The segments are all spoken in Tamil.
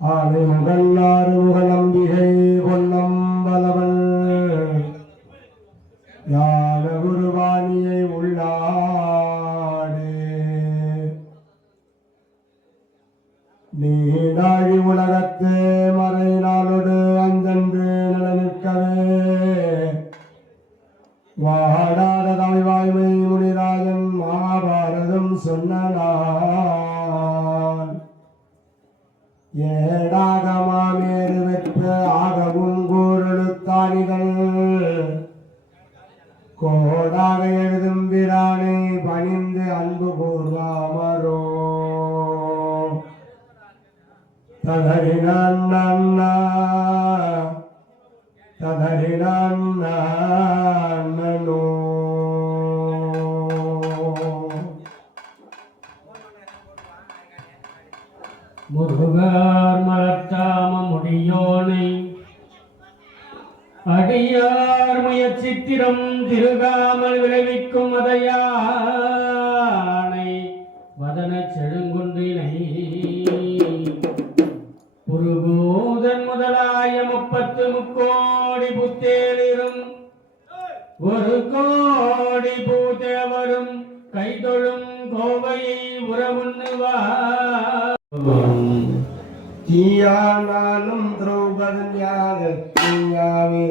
ஆறுமுகன் ஆறுமுகன் அம்பிகை பொன்னம்பலவன் ஞான குருவாணியை உள்ளாடு நீடாழி உலகத்து மறை நாளோடு அஞ்சன்று நிலநிற்கவே வாடாத தமிழ் வாய்மை முனிராஜன் மகாபாரதம் சொன்னான் ஏடாகமாமேறு வெற்ற ஆகவும் கூறெழுத்தாணிகள் கோடாக எழுதும் பிரானை பணிந்து அன்பு கூர்வாமரோ ததறினான் முருகார் மலர்த்தாம முடியோனை அடியார் முயற்சித்திரம் திருகாமல் விளைவிக்கும் அதையானை வதன செழுங்குன்றினை புருபூதன் முதலாய 33 புத்தேலிரும் 1 கோடி பூதேவரும் கைதொழும் கோவையை உறவுண்ணுவார் தீயானாலும் திரௌபதன் யாகத்தியாவே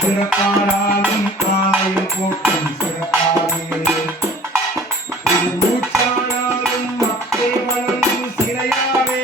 சிறப்பாராலும் காலையில் போட்டும் சிறப்பாரே மூச்சானாலும் மக்கள் வளர்ந்து சிறையாவே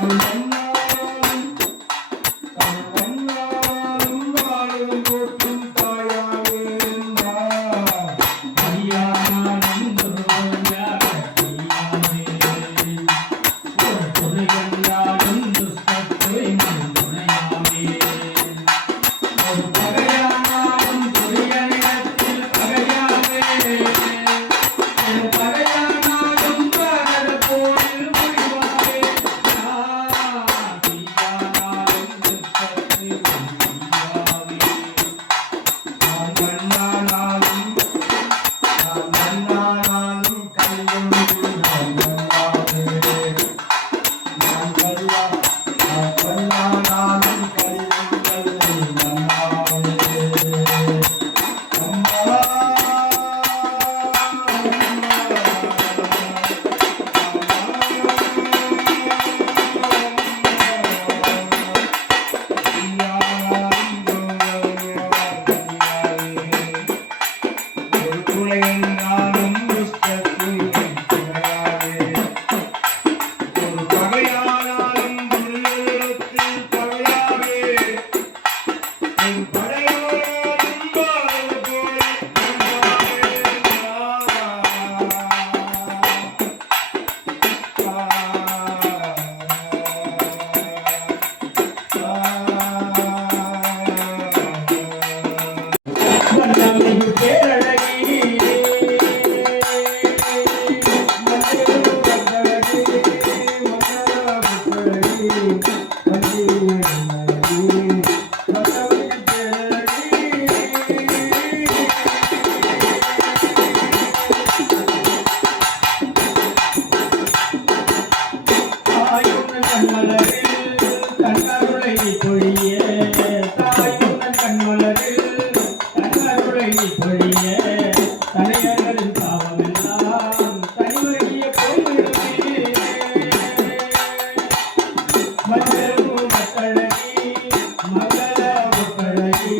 Thank you. கண்மலரில் கண்ணருளை பொழிய தாயுடன் கண்மலரில் கண்ணருளை பொழிய தனையர்களின் பாவமெல்லாம் தனிவழிய போய்விடுமே மஞ்சள் மக்களகி மங்கள மக்களகி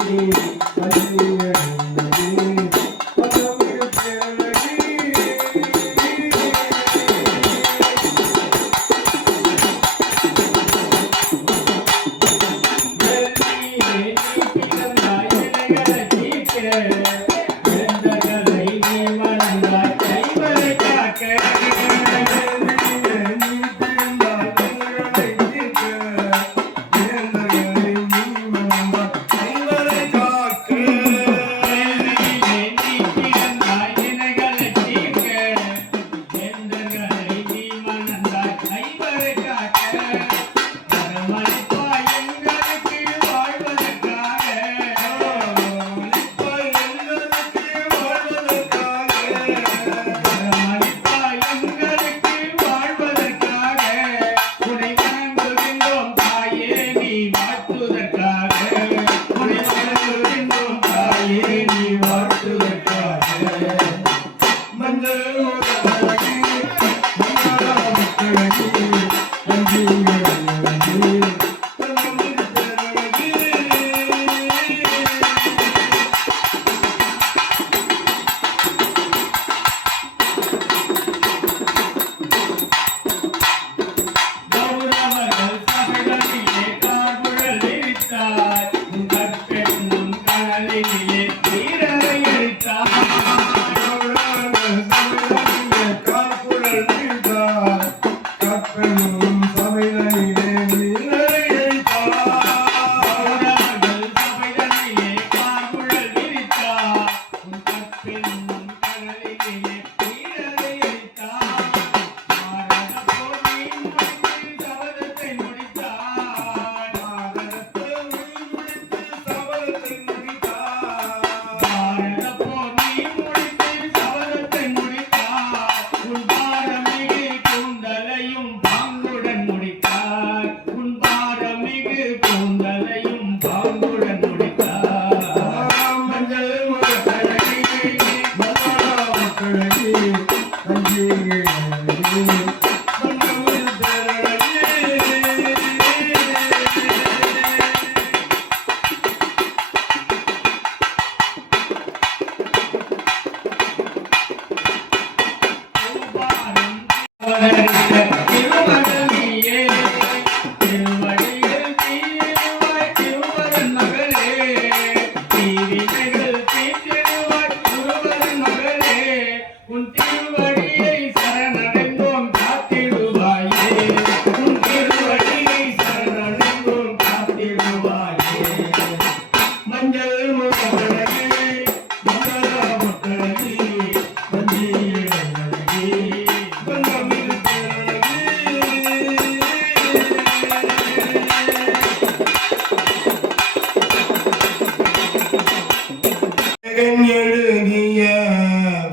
எழுதிய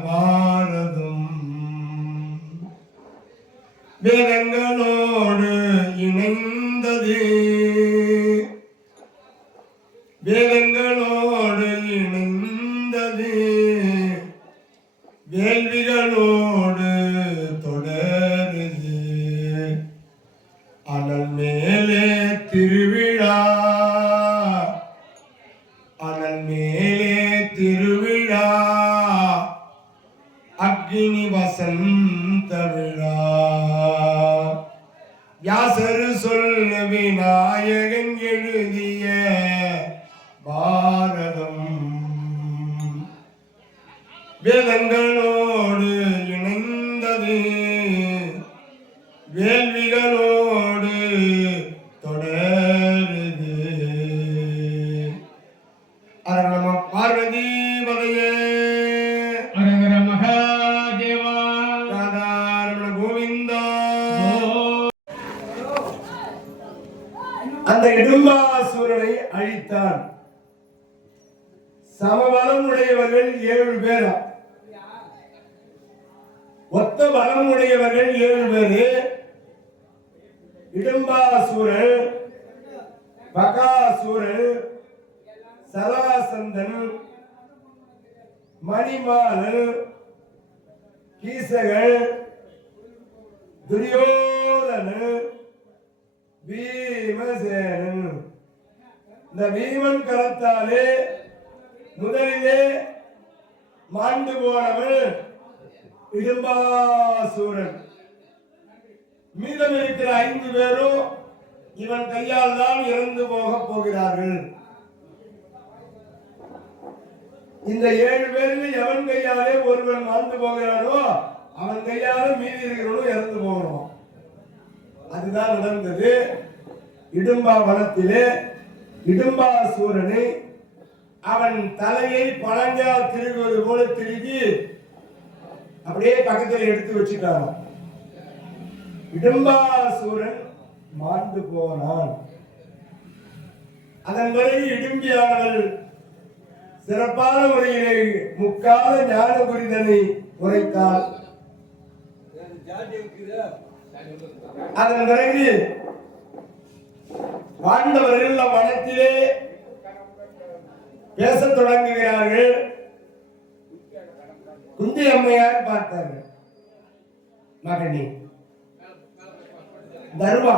பாரதம் வேதங்களோடு இணைந்தது வேதங்களோடு இணைந்தது வேள்விகளோடு தொடருது அனல் மேலே திருவிழா அனல் மேலே திருவிழா அக்னி வசந்த விழா வியாசரு சொல்ல விநாயகன் எழுதிய பாரதம் வேதங்களோடு இணைந்தது வேள்விகளோடு தொடருது. அரங்கம பார்வதி பதையே அரங்கர மகாதேவா ராதாரமண கோவிந்தா. அந்த இடும்பாசூரனை அழித்தான். சமபலம் உடையவர்கள் 7 பேர், ஒத்த பலம் உடையவர்கள் 7 பேர். இடும்பாசூரன், பகாசூரன், சராசந்தன், மணிமாலன், கீசகன், துரியோதனன், பீமசேனன். இந்த பீமன் கரத்தாலே முதலிலே மாண்டு போனவன் இடும்பாசூரன். மீதம் இருக்கிற 5 பேரும் இவன் கையால் தான் இறந்து போக போகிறார்கள். இந்த 7 பேரில் எவன் கையாலே ஒருவன் மாண்டு போகிறானோ அவன் கையால மீதி இருக்கிறவனும் இறந்து போகணும். அதுதான் நடந்தது. இடும்பா வனத்திலே இடும்பாசூரனை அவன் தலையை பழங்கா திருகுவது போல திருகி அப்படியே பக்கத்தில் எடுத்து வச்சுட்டான். இடும்பாசூரன் மாண்டு போனான். அதன் பிறகு இடும்பியானவள் சிறப்பான முறையிலே முக்கால ஞான புரிதனை உரைத்தாள். அதன் பிறகு பாண்டவர்கள் வனத்திலே பேசத் தொடங்குகிறார்கள். குந்தி அம்மையார் பார்த்தார்கள். மகனே தர்மா,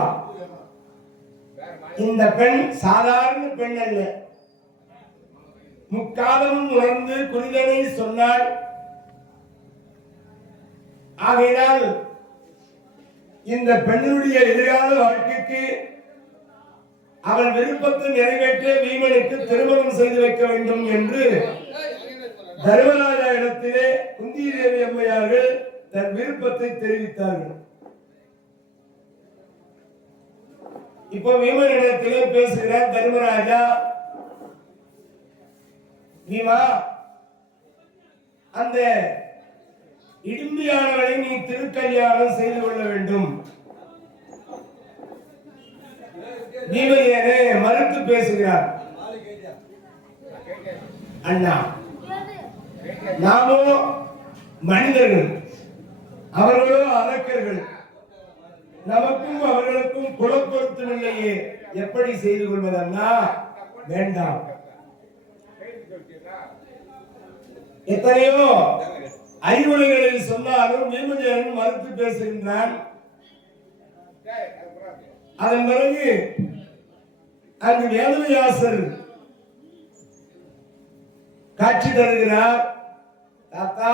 இந்த பெண் சாதாரண பெண் அல்ல. முக்காலமும் உணர்ந்து குறிதனை சொன்னாள். ஆகையினால் இந்த பெண்ணுடைய எதிர்கால வாழ்க்கைக்கு அவள் விருப்பத்தை நிறைவேற்ற வீமனுக்கு திருமணம் செய்து வைக்க வேண்டும் என்று தர்மராஜா இடத்திலே குந்தி தேவி அம்மையார்கள் தன் விருப்பத்தை தெரிவித்தார்கள். இப்போ வீமன் இடத்திலே பேசுகிறார் தர்மராஜா. வீமா, அந்த இடும்பியானவளை நீ திருக்கல்யாணம் செய்து கொள்ள வேண்டும். வீமனியரே மறுத்து பேசுகிறார். அண்ணா, நாமோ மனிதர்கள், அவர்களோ அரக்கர்கள். நமக்கும் அவர்களுக்கும் குலப்பொருத்தம் இல்லையே, எப்படி செய்து கொள்வதன்னா? வேண்டாம். எத்தனையோ அறிவுரைகளில் சொன்னாலும் வீமஜன் மறுத்து பேசுகின்றான். அதன் பிறகு அங்கு வேதவியாசர் காட்சி தருகிறார். தாத்தா,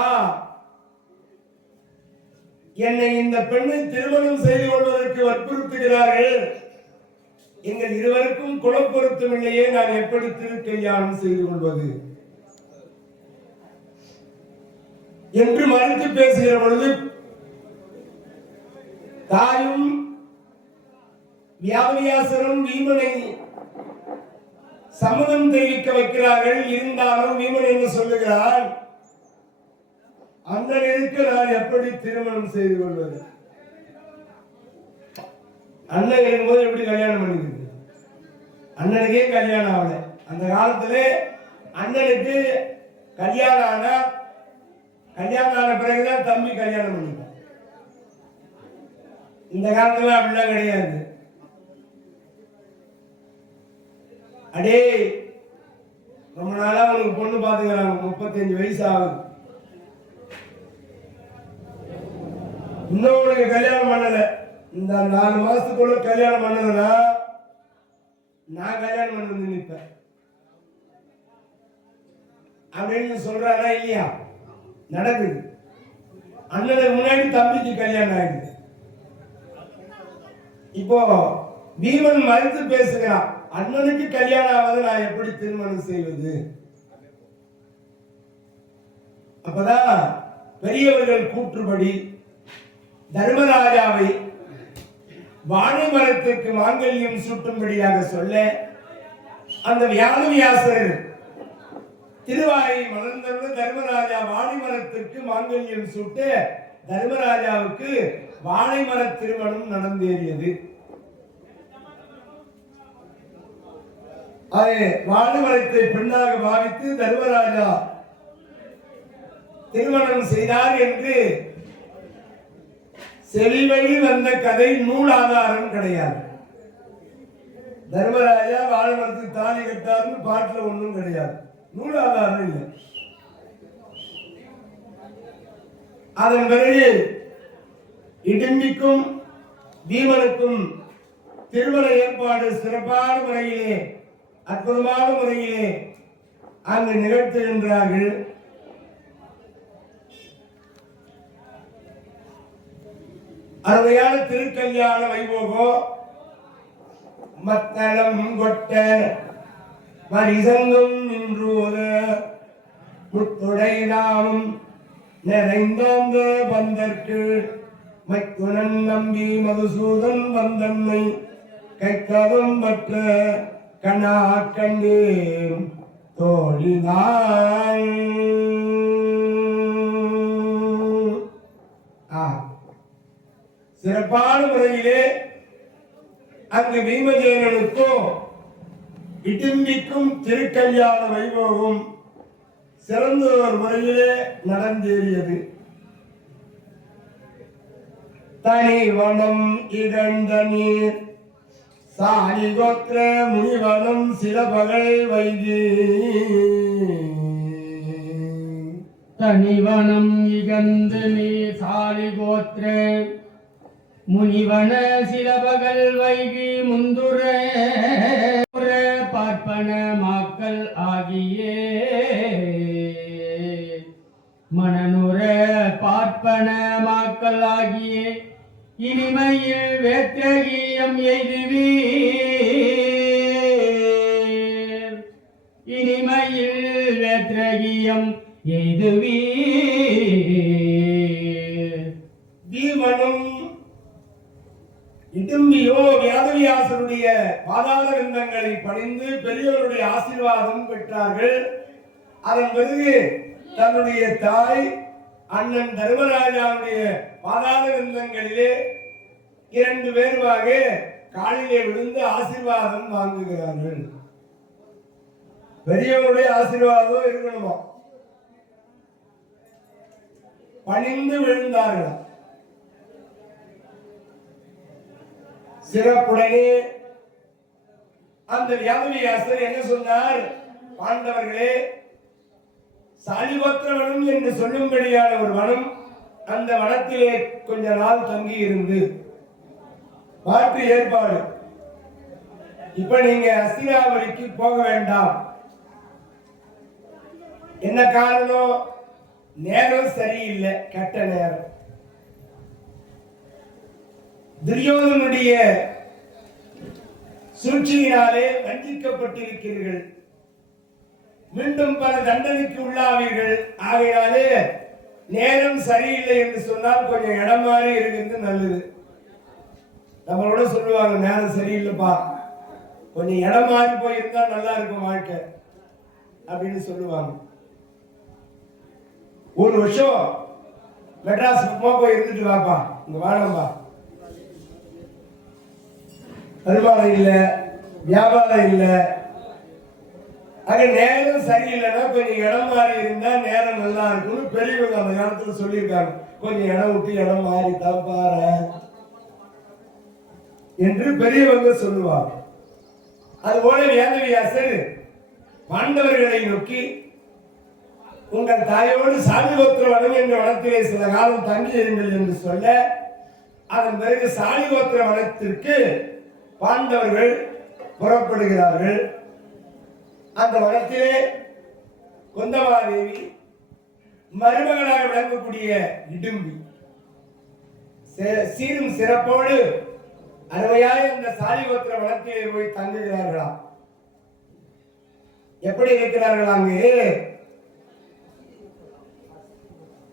என்னை இந்த பெண்ணை திருமணம் செய்து கொள்வதற்கு வற்புறுத்துகிறார்கள். எங்கள் இருவருக்கும் குலப்பொருத்தம் இல்லையே, நான் எப்படி திருக்கல்யாணம் செய்து கொள்வது என்று மறுத்து பேசுகிற பொழுது தாயும் வியாவியாசரும் வீமனை சம்மதம் தெரிவிக்க வைக்கிறார்கள். இருந்தாலும் வீமன் என்ன சொல்லுகிறான்? அண்ணனுக்கு நான் எப்படி திருமணம் செய்து கொள்வது? அண்ணன் இருக்கும்போது எப்படி கல்யாணம் பண்ணிக்கிறது? அண்ணனுக்கே கல்யாணம் ஆகல. அந்த காலத்திலே அண்ணனுக்கு கல்யாணம் ஆன பிறகுதான் தம்பி கல்யாணம் பண்ணிப்பான். இந்த காலத்துல அப்படிலாம் கிடையாது. அடே, ரொம்ப நாளா உனக்கு பொண்ணு பாத்துக்கிறாங்க, 35 வயசு ஆகுது, இன்னும் உனக்கு கல்யாணம் பண்ணல. இந்த 4 மாசத்துக்குள்ள கல்யாணம் பண்ணலன்னா நான் கல்யாணம் பண்ண நினைப்பேன் அப்படின்னு சொல்றாரா இல்லையா? நடக்குது. அண்ணனுக்கு முன்னாடி தம்பிக்கு கல்யாணம் ஆயிடுது. இப்போ வீமன் மறுத்து பேசுகிறான். அண்ணனுக்கு கல்யாணம் ஆகாத நான் எப்படி திருமணம் செய்வது? அப்பதான் பெரியவர்கள் கூற்றுப்படி தர்மராஜாவை வாழை மரத்திற்கு மாங்கல்யம் சூட்டும்படியாக சொல்ல அந்த வியாசர் திருவாயை மலர்ந்தவங்க தர்மராஜா வாழை மரத்திற்கு மாங்கல்யம் சூட்டு தர்மராஜாவுக்கு வாழை மர திருமணம் நடந்தேறியது. அது வாழை மரத்தை பெண்ணாக பாவித்து தர்மராஜா திருமணம் செய்தார் என்று செவிவழி வந்த கதை நூல் ஆதாரம் கிடையாது. தர்மராஜா வாழமரத்துக்கு தாலி கட்டாருன்னு பாட்டுல ஒண்ணும் கிடையாது, நூல் ஆதாரம் இல்லை. அதன் பிறகு இடிம்பிக்கும் பீமனுக்கும் திருமண ஏற்பாடு சிறப்பான முறையிலே அற்புதமான முறையிலே அங்கு நிகழ்த்துகின்றார்கள். அருமையான திருக்கல்யாண வைபோகம். மத்தளம் கொட்ட மரிசங்கம் நின்றோத முத்துடை நாமும் நிறைந்த பந்தற்கு மைத்துனன் நம்பி மதுசூதன் வந்தன்னை கைக்கதம் பற்ற கண்ணா கண்டே தோழினாள். சிறப்பான முறையிலே அங்கு பீமசேனனுக்கும் இடிம்பிக்கும் திருக்கல்யாண வைபோகம் சிறந்த ஒரு முறையிலே நடந்தேறியது. தனி வனம் இழந்த நீர் சாலி கோத்திர முனிவனம் சில பகல் வைகி. தனிவனம் இகந்து நீர் சாலி கோத்திர முனிவன சில பகல் வைகி முந்துர பார்ப்பன மாக்கள் ஆகியே மனனுர பார்ப்பன மாக்கள் ஆகியே இனிமையில் வேத்திரகியம் எய்துவீர். இனிமையில் வேத்திரகியம் எய்துவீர். பீமனும் இடும்பியோ வேதவியாசருடைய பாதாள விந்தங்களை பணிந்து பெரியவருடைய ஆசீர்வாதம் பெற்றார்கள். அதன் பிறகு தன்னுடைய தாய் அண்ணன் தர்மராஜாவுடைய பாதாள விந்தங்களிலே 2 பேருமாக காலிலே விழுந்து ஆசீர்வாதம் வாங்குகிறார்கள். பெரியவருடைய ஆசீர்வாதம் இருக்கணுமா, பணிந்து விழுந்தார்கள். சிறப்புடனே அந்த வியாதவியாசர் என்ன சொன்னார்? பாண்டவர்களே, சாலிகோத்திர வனம் என்று சொல்லும்படியான ஒரு வனம், அந்த வனத்திலே கொஞ்ச நாள் தங்கி இருந்து மாற்று ஏற்பாடு. இப்ப நீங்க அஸ்தினாபுரிக்கு போக வேண்டாம். என்ன காரணம்? நேரம் சரியில்லை, கெட்ட நேரம். துரியோதனுடைய சூழ்ச்சியினாலே வஞ்சிக்கப்பட்டிருக்கிறீர்கள், மீண்டும் பல தண்டனைக்கு உள்ளாவீர்கள். ஆகையாலே நேரம் சரியில்லை என்று சொன்னால் கொஞ்சம் இடம் மாறி இருக்கிறது நல்லது. நம்மளோட சொல்லுவாங்க, நேரம் சரியில்லைப்பா, கொஞ்சம் இடம் மாறி போயிருந்தா நல்லா இருக்கும் வாழ்க்கை அப்படின்னு சொல்லுவாங்க. ஒரு வருஷம் மெட்ராஸுக்கு போய் இருந்துட்டு வாப்பா, இங்க வாழம்பா, வருமானம் இல்லை, வியாபாரம் இல்லை, ஆக நேரம் சரியில்லைன்னா கொஞ்சம் இடம் மாறி இருந்தா நேரம் நல்லா இருக்கும்னு பெரியவங்க அந்த காலத்துல சொல்லியிருக்காங்க. கொஞ்சம் இடம் விட்டு இடம் மாறி தான் பாரு என்று பெரியவங்க சொல்லுவாங்க. அதுபோல வேதவியாசர் பாண்டவர்களை நோக்கி, உங்கள் தாயோடு சாலிகோத்திர வனம் என்ற வனத்திலே சில காலம் தங்கியிருங்கள் என்று சொல்ல, அதன் பிறகு சாலிகோத்திர வனத்திற்கு பாண்டவர்கள் புறப்படுகிறார்கள். அந்த வனத்திலே குந்தமாதேவி மருமகளாக விளங்கக்கூடிய இடும்பி சீரும் சிறப்போடு அருமையாய் அந்த சாலிகோத்திர வனத்திலே போய் தங்குகிறார்களாம். எப்படி இருக்கிறார்கள் அங்கு?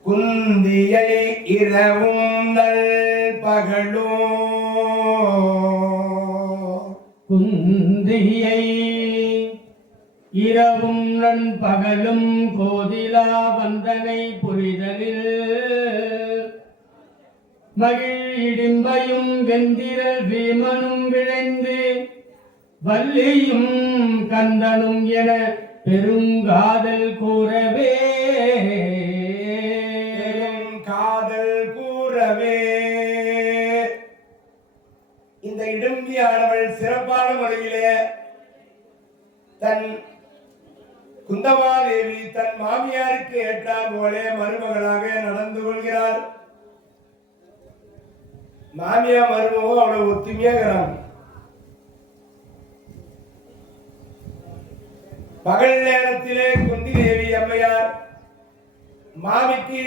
குந்தியை இரவும் பகலும், குந்தியை இரவும் நண்பகலும் கோதிலா வந்தனை புரிதலில் மகிழ் இடிம்பையும் வெந்திரல் பீமனும் விளைந்து வள்ளியும் கந்தனும் என பெருங்காதல் கூறவே, காதல் கூறவே அவள் சிறப்பான முறையிலே தன் குந்தமாதேவி தன் மாமியாருக்கு ஏற்றார் போலே மருமகளாக நடந்து கொள்கிறார். மாமியா மருமகம் அவளை ஒத்துமையாகிறாங்க. பகல் நேரத்திலே குந்தி தேவி அம்மையார் மாமிக்கு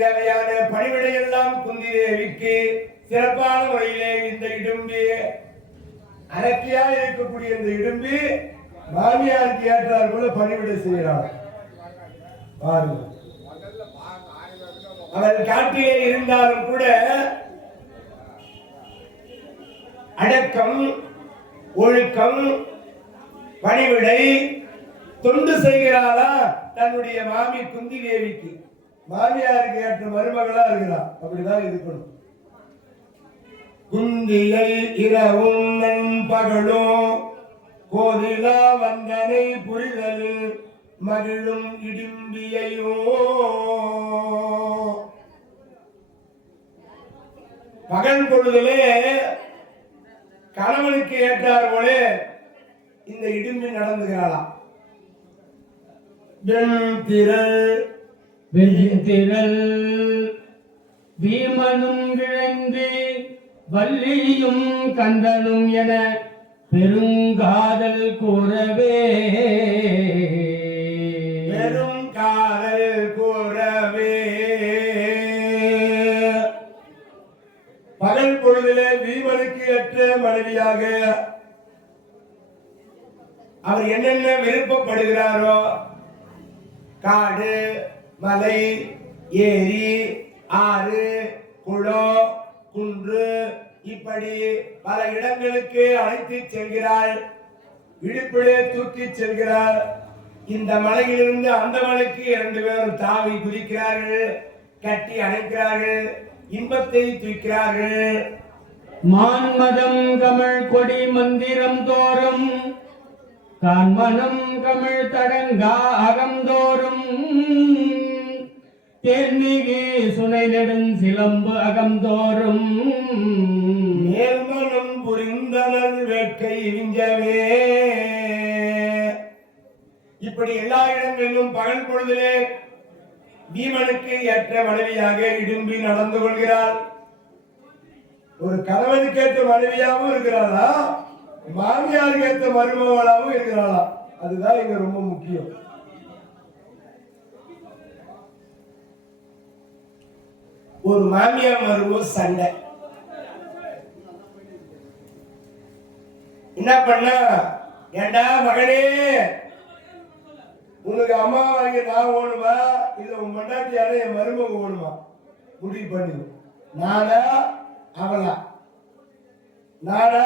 தேவையான பணிவிடையெல்லாம் குந்தி தேவிக்கு சிறப்பான முறையிலே இந்த இடும்பி அலக்கியா இருக்கக்கூடிய இந்த இடும்பி மாமியாருக்கு ஏற்றார் போல பணிவிடை செய்கிறார். அவள் காட்டிலே இருந்தாலும் கூட அடக்கம், ஒழுக்கம், பணிவிடை, தொண்டு செய்கிறாளா தன்னுடைய மாமி குந்தி தேவிக்கு. மாமியாருக்கு ஏற்ற மருமகளா இருக்கிறார். அப்படிதான் இருக்கணும். குந்தியை இரவும் நண்பகலும் கோதிலா வந்தனை புரிதல் மகிழும் இடும்பியையோ. பகல் பொழுதிலே கணவனுக்கு ஏற்றார் போல இந்த இடும்பி நடந்துகிறாளாம். வெண்திரள் வீமனும் விழைந்து வள்ளியும் கந்தனும் என பெருங்காதல் கூறவே பகல் பொழுதிலே வீமனுக்கு ஏற்ற மனைவியாக அவர் என்னென்ன விருப்பப்படுகிறாரோ காடு, மலை, ஏரி, ஆறு, குளம், குன்று இப்படி பல இடங்களுக்கு அழைத்து செல்கிறாள். இடுப்பிலே தூக்கி செல்கிறாள். இந்த மலையிலிருந்து அந்த மலைக்கு 2 பேரும் தாவி குதிக்கிறார்கள், கட்டி அணைக்கிறார்கள், இன்பத்தை தூக்கிறார்கள். மான்மதம் கமழ் கொடி மந்திரம் தோறும் கான்மனம் கமிழ் தடங்கா அகந்தோறும் தேர்மிகு சுனை நெடும் சிலம்பு அகந்தோறும் மேல்மனம் புரிந்தனர் வேட்கை விஞ்சவே. இப்படி எல்லா இடங்களிலும் பகல் பொழுதிலே பீமனுக்கு ஏற்ற மனைவியாக இடும்பி நடந்து கொள்கிறாள். ஒரு கணவனுக்கு ஏற்ற மனைவியாகவும் இருக்கிறாளா, மாமியாருக்கு ஏற்ற மருமகளாகவும் இருக்கிறாளா, அதுதான் இங்க ரொம்ப முக்கியம். ஒரு மாமியார் மருமக சண்டை. என்ன பண்ணா, ஏண்டா மகனே உனக்கு அம்மா வாங்கி நான் ஓடுமா இல்ல உன் மண்டாட்டியார என் மருமக ஓடுமா முடிவு பண்ணி. நானா அவளா, நானா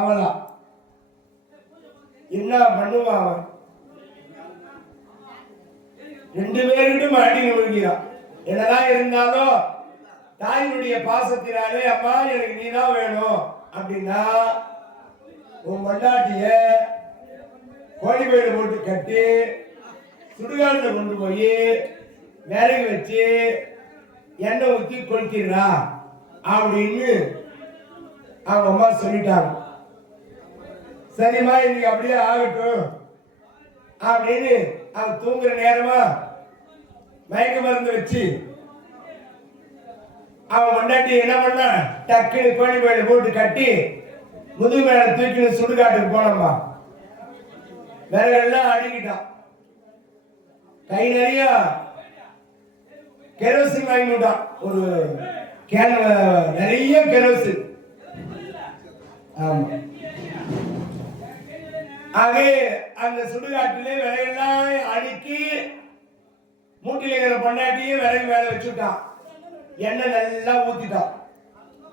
அவளா, என்ன பண்ணுவான் அவன்? 2 பேருக்கிட்டும் அடி நுழைக்கிறான். என்னதான் இருந்தாலும் தாயினுடைய பாசத்தினாலே அம்மா எனக்கு நீதான் வேணும் அப்படின்னா உன் மண்டாட்டிய கோழிப்பேடு போட்டு கட்டி சுடுகாட்டுல கொண்டு போய் விறகு வச்சு எண்ணெய் ஊற்றி கொளுத்திடுறா அப்படின்னு அவங்க அம்மா சொல்லிட்டாங்க. சரிம்மா இன்னைக்கு அப்படியே ஆகட்டும் அப்படின்னு அவன் தூங்குற நேரமா மயக்க மருந்து வச்சு அவன் கொண்டாட்டி என்ன பண்ணா, டக்குனு கோழிப்பேடு போட்டு கட்டி முதுகு மேல தூக்கின்னு சுடுகாட்டுக்கு போனோம்மா. விறகெல்லாம் அடிக்கிட்டான். கை நிறைய கெரோசின் வாங்கிட்டான். ஒரு கேன் நிறைய கெரோசின். ஆமா. ஆகவே அந்த சுடுகாட்டிலே விறகெல்லாம் அடுக்கி மூட்டில இருக்கிற பொண்டாட்டியும் விறகு மேல வச்சுட்டான். எண்ணெய் நல்லா ஊத்திட்டான்.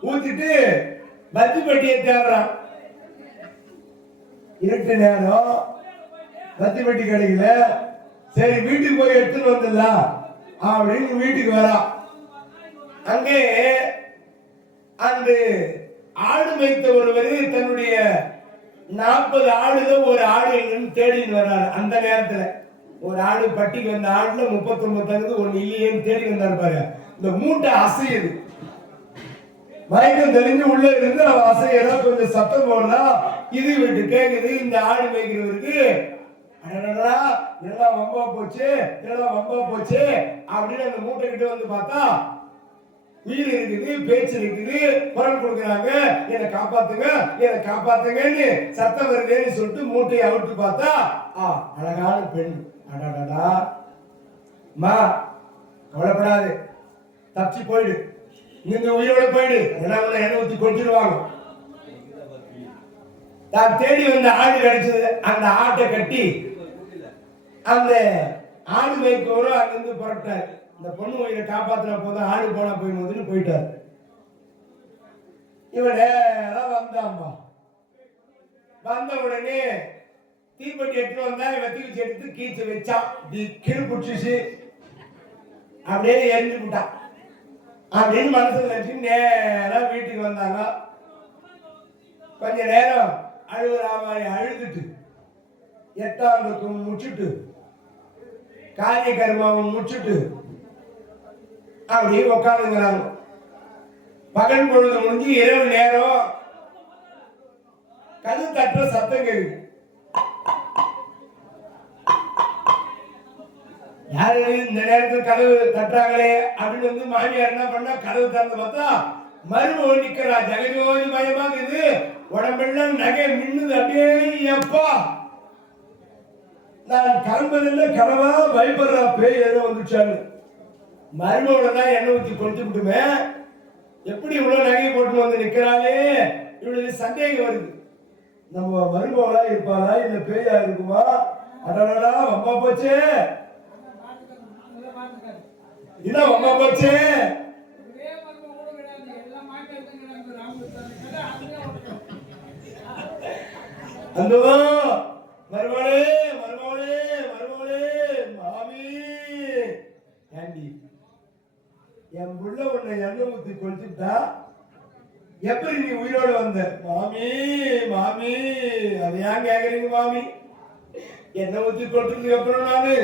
ஊத்திட்டு பத்தி பெட்டியை தேடுறான். இருட்டு நேரம், பத்தி பெட்டி கிடைக்கல. சரி வீட்டுக்கு போய் எடுத்துட்டு வந்துடலாம் அப்படின்னு வீட்டுக்கு வரான். அங்கே அந்த ஆடு மேய்த்த ஒருவர் தன்னுடைய 40 ஆடுகள் ஒரு ஆடு தேடின்னு வர்றாரு. அந்த நேரத்துல ஒரு ஆடு பட்டிக்கு வந்த ஆடுல 39 ஒண்ணு இல்லையேன்னு தேடி வந்தாரு பாரு. இந்த மூட்டை அசையுது. மயக்கம் தெளிஞ்சு உள்ள இருந்து அவன் அசையறா, கொஞ்சம் சத்தம் போடுறா, இது விட்டு கேக்குது. இந்த ஆடு மேய்க்கிறவருக்கு அடடா இதெல்லாம் வம்பா போச்சு, இதெல்லாம் வம்பா போச்சு அப்படின்னு அந்த மூட்டை கிட்ட வந்து பார்த்தா உயிர் இருக்குது, பேச்சு இருக்குது, குரல் கொடுக்குறாங்க, என்னை காப்பாத்துங்க என்னை காப்பாத்துங்கன்னு சத்தம் வருதுன்னு சொல்லிட்டு மூட்டையை அவிட்டு பார்த்தா அழகான பெண். அடடா மா கவலைப்படாது, தப்பிச்சு போயிடு, நீங்க உயிரோட போயிடு, எண்ணெய் ஊத்தி கொட்டிடுவாங்க. தான் தேடி வந்த ஆடு கிடைச்சது. அந்த ஆட்டை கட்டி அந்த ஆடு மேய்ப்பவரும் அங்கிருந்து புறப்பட்டார். இந்த பொண்ணு உயிரை காப்பாத்தின போதும் ஆடு போனா போயிடுன்னு போயிட்டார். இவன் நேரம் வந்தாம்பா. வந்த உடனே தீப்பெட்டி எடுத்து வந்தா வெத்தி எடுத்து கீச்சு வச்சான். கீழ் குடிச்சு அப்படியே எரிஞ்சு விட்டான் அப்படின்னு மனசுல நினைச்சு நேரம் வீட்டுக்கு வந்தாங்க. கொஞ்ச நேரம் அழுகுறா மாதிரி அழுதுட்டு 8ஆம் முடிச்சுட்டு காரிய கர்மாவை முடிச்சுட்டு அப்படியே உட்காந்துங்கிறாங்க. பகல் பொழுது முடிஞ்சு இரவு நேரம் கது தட்டுற சத்தம் கேட்குது. யாரு இந்த நேரத்தில் கதவு தட்டுறாங்களே அப்படின்னு வந்து மாமியார் என்ன பண்ணா கதவு திறந்து பார்த்தா மருமக நிக்கிறா. ஜெகஜோதி மயமாக இது, உடம்பெல்லாம் நகை மின்னுது. அப்படியே அப்பா நான் கிளம்பதில்லை, கனவா பயப்படுறா, பேய் ஏதோ வந்துச்சான்னு. மருமகளை தான் எண்ணெய் ஊற்றி கொளுத்து விட்டுமே, எப்படி இவ்வளவு நகை போட்டு வந்து நிக்கிறாளே, இவளுக்கு சந்தேகம் வருது. நம்ம மருமகளா இருப்பாளா இல்ல பேயா இருக்குமா? அடடா வம்பா போச்சே, இதான் வம்பா போச்சே. அந்த மருமகளே மருமகளே மருமகளே மாமி ஆண்டி, என் புள்ள உன்னை எண்ணெய் ஊத்தி கொளுத்துட்டா, எப்படி நீ உயிரோட வந்த? மாமி மாமி அது ஏன் கேக்குறீங்க மாமி? எண்ணெய் ஊத்தி கொளுத்துறதுக்கு அப்புறம் நானு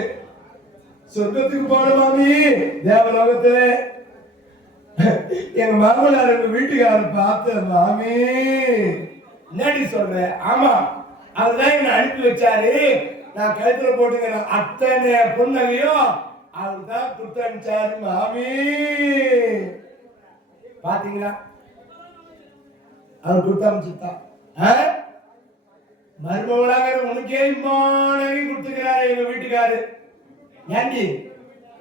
சொர்க்கத்துக்கு போன மாமி. தேவலோகத்துல எங்க மாமனார் எங்க வீட்டுக்காரர் பார்த்த மாமி. என்னடி சொல்ற? ஆமா, அதுதான் என்ன அனுப்பி வச்சாரு. நான் கழுத்துல போட்டுக்கிற அத்தனை பொண்ணகையும் அவர்தான் கொடுத்து அனுப்பிச்சாரு மாமி. பாத்தீங்களா, அவர் கொடுத்து அனுப்பிச்சுட்டான். மருமகளாக உனக்கே இம்மானகை கொடுத்துக்கிறாரு எங்க வீட்டுக்காரு. ஏண்டி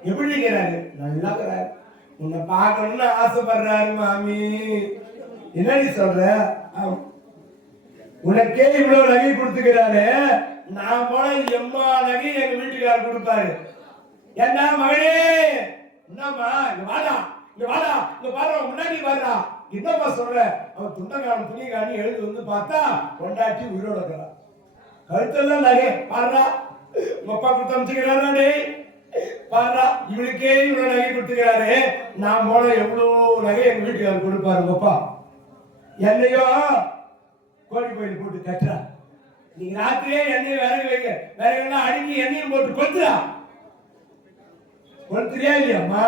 எப்படி இருக்கிறாரு? நல்லா இருக்கிறாரு, உன்னை பார்க்கணும்னு ஆசைப்படுறாரு மாமி. என்னடி சொல்ற? உனக்கே இவ்வளவு நகை கொடுத்துக்கிறாரு, நான் போன எம்மா நகை எங்க வீட்டுக்காரர் கொடுப்பாரு. என்ன மகனே, என்னம்மா இங்க வாடா, இங்க வாடா, இங்க பாரு, முன்னாடி பாருடா, என்னம்மா சொல்ற? அவன் துண்டக்கான துணி காணி எழுந்து வந்து பார்த்தா கொண்டாட்டி உயிரோட இருக்கிறான். கழுத்தெல்லாம் நகை பாருடா, உங்க அப்பா கொடுத்து அமைச்சுக்கிறாரு. பாருடா, இவளுக்கே இவ்வளவு நகை கொடுத்துக்கிறாரு, நான் போன எவ்வளவு நகை எங்க வீட்டுக்காரர் கொடுப்பாரு உங்க அப்பா. என்னையோ கோழி கோயில் போட்டு கட்டுறா, நீங்க ராத்திரியே எண்ணெய் விறகு வைங்க, விறகுலாம் அடுக்கி எண்ணெயும் போட்டு கொத்துறா. கொளுத்துறியா இல்லையாம்மா?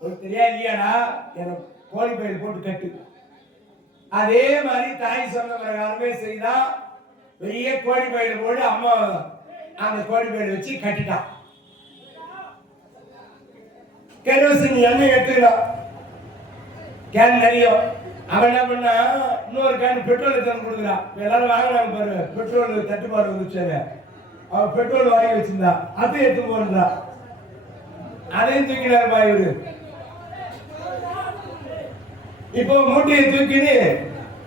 கொளுத்துறியா இல்லையாடா? எனக்கு கோழி கோயில் போட்டு கட்டு. அதே மாதிரி தாய் சொன்ன பிரகாரமே செய்தா. பெரிய கோழி கோயில் போட்டு அம்மா அந்த கோழி கோயில் வச்சு கட்டிட்டான். கெரோசின் எண்ணெய் எடுத்துக்கலாம், கேன் நிறைய. அவன் என்ன பண்ணா, இன்னொரு கேன் பெட்ரோல் எடுத்து கொடுக்குறான். எல்லாரும் வாங்கினாங்க பாரு, பெட்ரோல் தட்டுப்பாடு வந்துச்சு. அவன் பெட்ரோல் வாங்கி வச்சிருந்தா, அதையும் எடுத்து போடுறா, அதையும் தூக்கினாருப்பா இவரு. இப்போ மூட்டையை தூக்கின்னு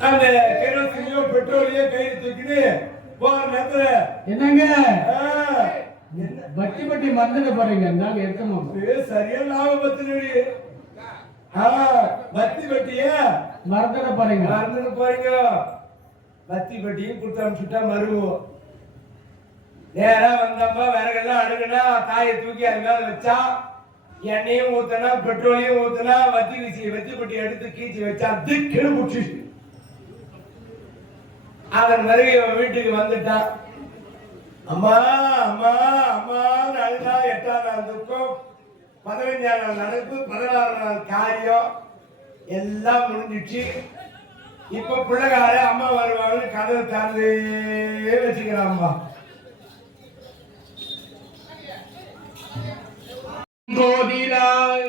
அந்த கெரோசினையோ பெட்ரோலையோ கையில் தூக்கின்னு போற நேரத்துல என்னங்க பட்டி பட்டி மறந்துட போறீங்க? சரியா லாபம் பத்தினடி பத்தி பட்டிய மறந்துட போறீங்க, மறந்துட போறீங்க. பத்தி பட்டியும் கொடுத்து அனுப்பிச்சுட்டா மருவோம். நேரா வந்தப்ப விறகெல்லாம் அடுக்குனா தாயை தூக்கி அது மேல வச்சா, எண்ணெயும் ஊத்தனா பெட்ரோலையும் ஊத்தனா, வத்தி பட்டி எடுத்து கீச்சி வச்சா திக்கு குடிச்சு. அதன் பிறகு வீட்டுக்கு வந்துட்டான். அம்மா அம்மா அம்மான்னு அழுதா. 8ஆம் நாள் துக்கம், 15ஆம் நாள் நடப்பு, 16ஆம் நாள் காரியம். எல்லாம் முடிஞ்சிச்சு. இப்ப பிள்ளைகார அம்மா வருவாங்கன்னு கதவை திறந்து வச்சுக்கிறாம்மா. கோதிலால்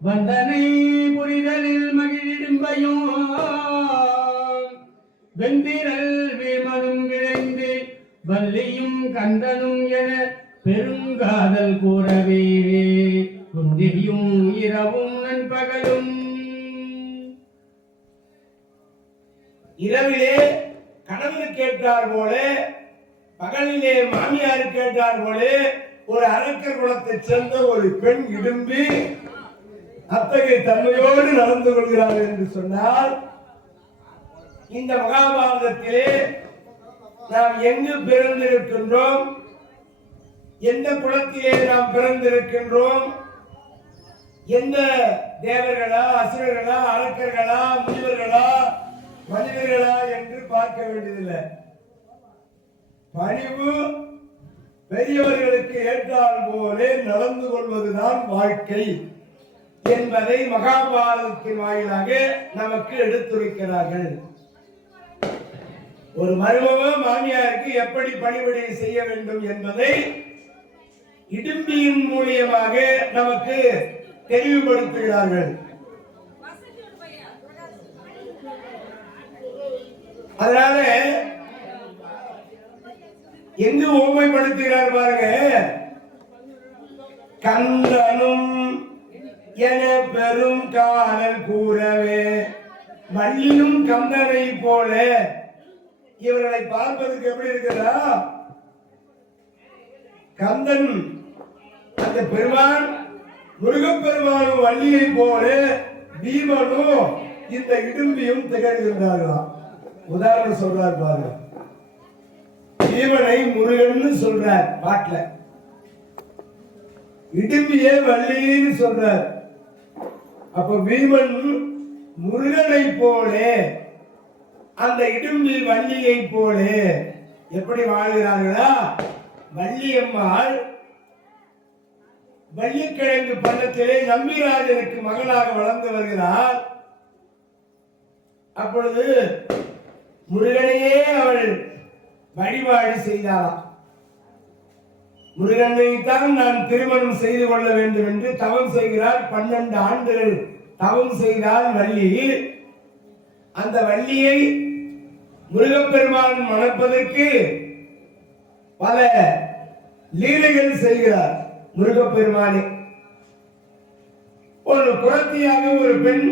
வந்தனை புரிதலில் மகிழிடும்பையும் வெந்திரல் வேமனும் விளைந்து வள்ளியும் கந்தனும் என பெருங்காதல் கூறவே குந்தியும் இரவும் நண்பகலும். இரவிலே கணவனுக்கு கேட்டார் போல, பகலிலே மாமியாருக்கு கேட்டார் போல ஒரு அரக்கர் குலத்தை சேர்ந்த ஒரு பெண் இடும்பி அத்தகைய தன்மையோடு நடந்து கொள்கிறார் என்று சொன்னால், இந்த மகாபாரதத்திலே நாம் எங்கு பிறந்திருக்கின்றோம், எந்த குலத்திலே நாம் பிறந்திருக்கின்றோம், எந்த தேவர்களா, அசுரர்களா, அரக்கர்களா, முனிவர்களா, மனிதர்களா என்று பார்க்க வேண்டியதில்லை. பணிவு பெரியவர்களுக்கு ஏற்றால் போலே நடந்து கொள்வதுதான் வாழ்க்கை என்பதை மகாபாரதத்தின் வாயிலாக நமக்கு எடுத்துரைக்கிறார்கள். ஒரு மருமக மாமியாருக்கு எப்படி பணிவிடை செய்ய வேண்டும் என்பதை இடும்பியின் மூலியமாக நமக்கு தெளிவுபடுத்துகிறார்கள். அதனால எங்கு ஊமைப்படுத்துகிறார் பாருங்க. கந்தனும் என பெரும் காதல் கூறவே வள்ளியும் கந்தனை போல. இவர்களை பார்ப்பதற்கு எப்படி இருக்கிறதா? கந்தன் அந்த பெருமான், முருகப்பெருமானும் வள்ளியை போல பீமனும் இந்த இடும்பியும் திகழ்கின்றார்களாம். உதாரணம் சொல்றார் பாருங்க. பீமனை முருகன்னு சொல்றார் பாட்டுல, இடும்பிய வள்ளின்னு சொல்றார். அப்ப பீமன் முருகனை போல, அந்த இடும்பி வள்ளியை போல எப்படி வாழ்கிறார்களா? வள்ளியம்மாள் வள்ளிக்கிழங்கு பள்ளத்திலே நம்பிராஜனுக்கு மகளாக வளர்ந்து வருகிறார். அப்பொழுது முருகனையே அவள் வழிபாடு செய்தாளாம். முருகனைத்தான் நான் திருமணம் செய்து கொள்ள வேண்டும் என்று தவம் செய்கிறார். 12 ஆண்டுகள் தவம் செய்தால் வள்ளி. அந்த வள்ளியை முருகப்பெருமான் மணப்பதற்கு பல லீலைகள் செய்கிறார் முருகப்பெருமானே. ஒரு குறத்தியாக ஒரு பெண்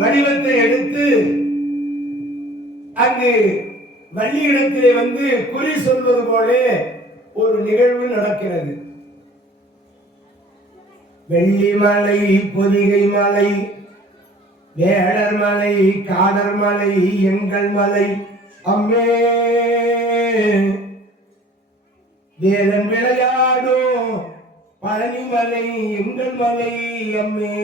வடிவத்தை எடுத்து அங்கு வள்ளியிடத்திலே வந்து குறி சொல்வது போல ஒரு நிகழ்வு நடக்கிறது. வெள்ளிமலை, பொதிகை மலை, வேடர் மலை, காடர் மலை, எங்கள் மலை அம்மே, வேலன் விளையாடும் பழனி மலை, எங்கள் மலை அம்மே.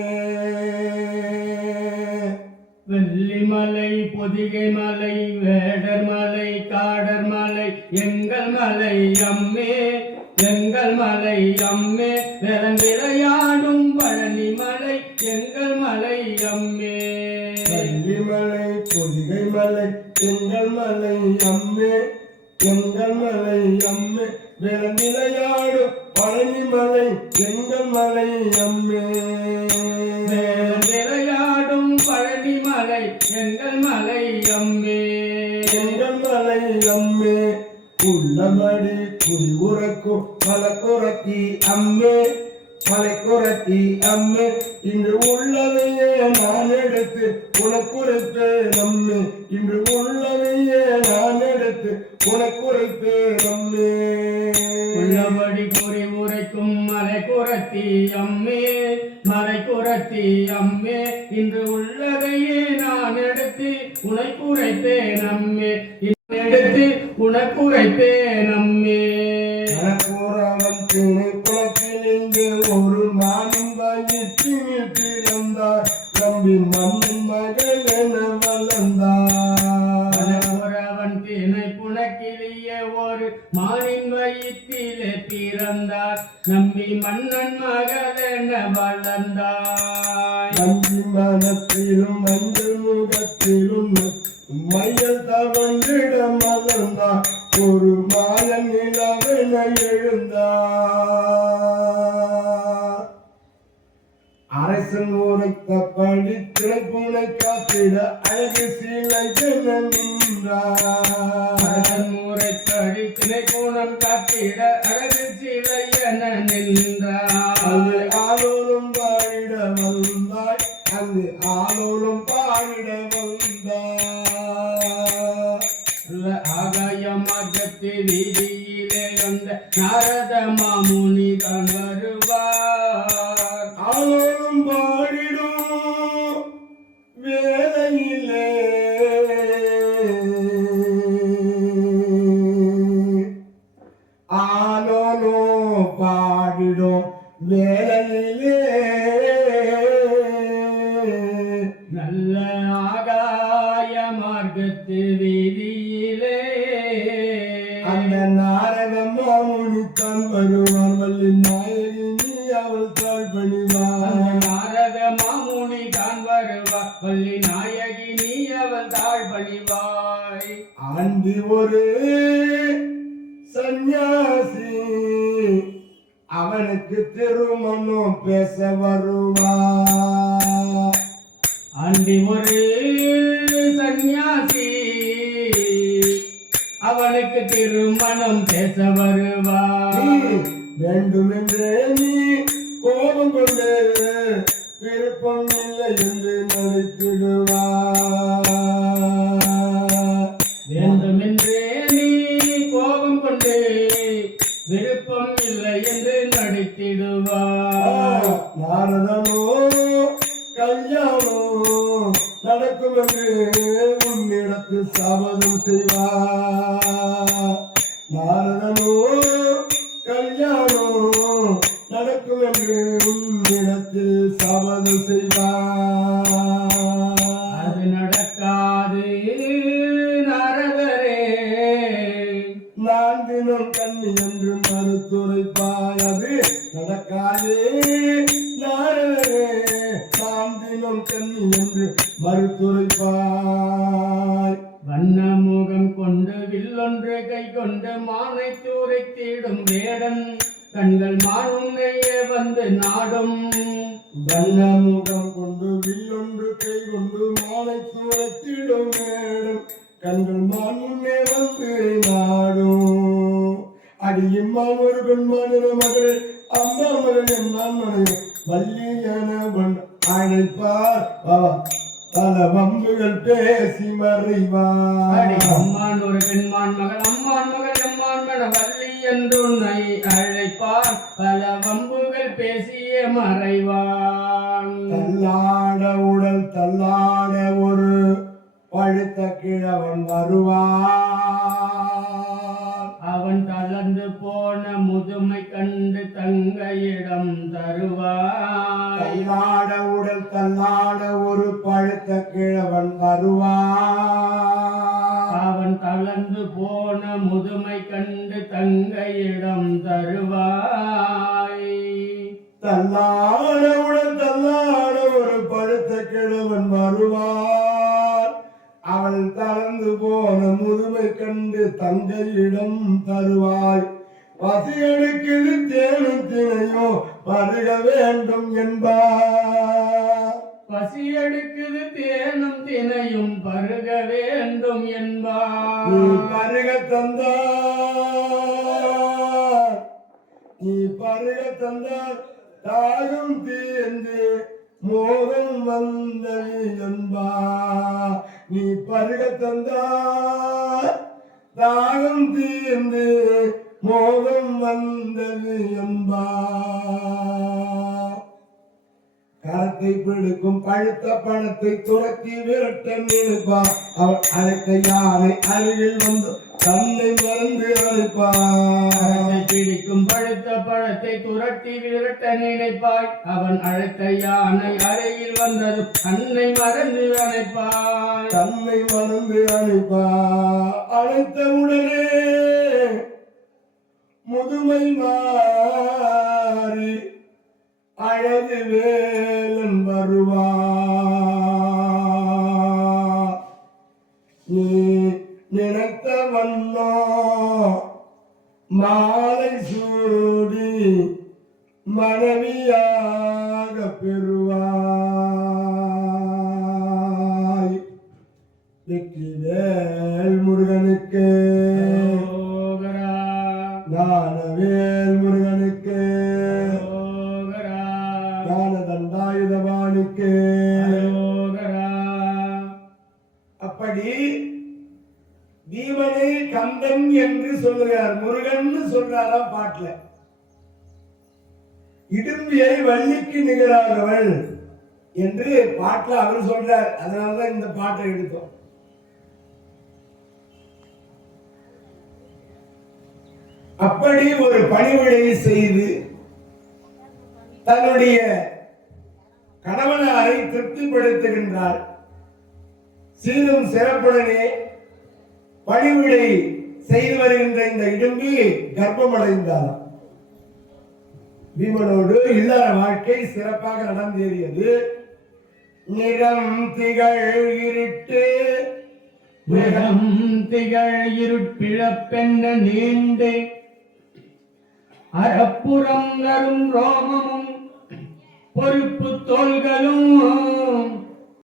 வெள்ளிமலை, பொதிகை மலை, வேடர் மலை, காடர் மலை, எங்கள் மலை அம்மே, எங்கள் மலை அம்மே, வேலன் விளையாடும் பழனி மலை, எங்கள் மலை அம்மே. வெள்ளிமலை, பொதிகை மலை, எங்கள் மலை அம்மே, எங்கள் மலை அம்மே, வேலன் விளையாடும் பழனி மலை, எங்கள் மலை அம்மே. விளையாடும் பழனி மலை, எங்கள் மலை அம்மே, எங்கள் மலை அம்மே. உள்ளபடி குறி உறக்கும் மலக்குறத்தி அம்மே, மலைக்குறத்தி அம்மே. இன்று உள்ளதையே நான் எடுத்து உனக்குரைப்பேன் அம்மே, இன்று உள்ளதையே நான் எடுத்து உனக்குரைப்பேன் அம்மே. உள்ளபடி குறி உரைக்கும் மலைக்குறத்தி அம்மே, மலைக்குறத்தி அம்மே. இன்று உள்ளதையே நான் எடுத்து உனக்குரைப்பேன் அம்மே, எடுத்து உனக்குரைப்பேன் அம்மே. கணக்கூறவன் துணை குளத்திலிருந்து ஒரு மானும் வயிற்றில் பிறந்தார், நம்பி மண்ணின் மகள் என வளர்ந்தார். கணக்கூறவன் திணை புனக்கிளிய ஒரு மானின் வயிற்றிலே பிறந்தார், நம்பி மன்னன் மகள் என வளர்ந்தார். நம்பி மனத்திலும் மஞ்சள் முகத்திலும் மையல் தவந்திட மலர்ந்தான் ஒரு மாய நிலவென எழுந்தார். அரசன் உரைத்தபடி திரைப்புனை காத்திட அழகு சிலை என நின்றார். அரசன் உரைத்தபடி திரைப்புனம் காத்திட அழகு சிலை என நின்றார். அங்கு ஆலோலம் பாடிட வந்தாய், அங்கு ஆலோலம் பாடிட வந்தாய். ஆகாய மார்க்கத்து வீதியிலே வந்த நாரத மாமுனி தான் வருவார். ஆலோலம் பாடிடும் வேளையிலே ஆலோலோ பாடிடும் வேளையிலே நல்ல ஆகாய மார்க்கத்து வீதியிலே அந்த நாரத மாமுனி தான் வருவான். வள்ளி நாயகி நீ அவள் தாழ் பணிவார். நாரத மாமுனி தான் வருவார். வள்ளி நாயகி நீ அவள் தாழ் பணிவாய். ஆண்டி ஒரு சந்நியாசி அவனுக்கு திருமணம் பேச வருவார். ஆண்டி ஒரு சந்நியாசி அவனுக்கு திருமணம் பேச வருவார். வேண்டுமென்றே நீ கோபம் கொண்டு விருப்பம் இல்லை என்று நடித்திடுவார். வேண்டுமென்றே நீ கோபம் கொண்டு விருப்பம் இல்லை என்று நடித்திடுவார். நாரதனோ கல்யாணம் நடக்கும் என்று உன்னிடத்து சபதம் செய்வார். நாரதனோ கல்யாணம் நடக்கும் என்று உன்னிடத்தில் சபதம் செய்வார். அது நடக்காது நாரதரே. நான் தினம் கண்ணி என்று மறுத்துரைப்பாய். அது நடக்காதே நாரதரே. நான் தினம் கண்ணி என்று மறுத்துரைப்பாய். வண்ண முகம் கொண்டு வில்லொன்று கை கொண்டு மானை தூரைத்திடும் வேடன் கண்கள் மானுன்னையே வந்து நாடும். வண்ண முகம் கொண்டு வில்லொன்று கை கொண்டு மானை தூரத்திடும் வேடம் கண்கள் மான் முன்னே வந்து நாடும். அடியம்மான் ஒரு பெண்மானின மகள் அம்மா மகன் என் நான் மனைவி வள்ளியான அழைப்பார். பல வம்புகள் பேசி மறைவார். அம்மான் ஒரு பெண்மான் மகள் அம்மான் மகள் எம்மான் மன வள்ளி என்று உன்னை அழைப்பான். பல வம்புகள் பேசிய மறைவான். தள்ளாட உடல் தள்ளாட ஒரு பழுத்த கிழவன் வருவான். அவன் தளர்ந்து போன முதுமை கண்டு தங்கையிடம் தருவாய். தள்ளாட உடல் தள்ளாட ஒரு பழுத்த கிழவன் வருவான். அவன் தளர்ந்து போன முதுமை கண்டு தங்கையிடம் தருவாய். தள்ளாட உடல் தள்ளாட ஒரு பழுத்த கிழவன் வருவான். அவள் தளர்ந்து போன முதுமை கண்டு தங்கையிடம் தருவாய். பசி எடுக்குது தேனும் தினையோ பருக வேண்டும் என்பார். பசி எடுக்குது தேனும் தினையும் பருக வேண்டும் நீ என்பார். பருக தந்தார், நீ பருக தந்தார் தாகம் தீர்ந்து மோகம் வந்தது என்பார். நீ பருக தந்தார் தாகம் தீர்ந்து மோகம் வந்தது என்பார். கரத்தை பிடிக்கும் பழுத்த பழத்தை துரத்தி விரட்ட நினைப்பார். அவள் அழைத்த யானை அருகில் வந்து தன்னை மறந்து அழைப்பார். பிடிக்கும் பழுத்த பழத்தை துரட்டி விரட்ட நினைப்பாய். அவன் அழைத்த யானை அறையில் வந்தது தன்னை மறந்து அழைப்பாய். தன்னை மறந்து அழைப்பார். அழைத்த உடனே முதுமை மாறி அழகு வேலன் வருவார். நீ நினைத்த வண்ணோ மாலை சூடி மனைவியாக பெறுவாய். வெற்றிவேல் முருகனுக்கு, அரோகரா, ஞானவேல் முருகனுக்கு, அரோகரா, ஞான தண்டாயுதபாணிக்கு. அரோகரா. அப்படி பீமனை கந்தன் என்று சொல்லுகிறார், முருகன் சொல்றாராம் பாட்டுல. இடும்பியை வள்ளிக்கு நிகராகவள் என்று பாட்டுல அவர் சொல்றார். அதனாலதான் இந்த பாட்டை எடுத்தோம். அப்படி ஒரு பணிவிடையை செய்து தன்னுடைய கணவனாரை திருப்திப்படுத்துகின்றார். சீரும் சிறப்புடனே பணிவிடை செய்து வருகின்ற இந்த இடும்பி கர்ப்பமடைந்தார். பீமனோடு இல்லற வாழ்க்கை சிறப்பாக நடந்தேறியது. நிறம் திகழ் இருட்டு, நிறம் திகழ் இருட்பிழப்பென்ன நீண்டு அறப்புறம் நரும் ரோமமும் பொறுப்பு தோள்களும்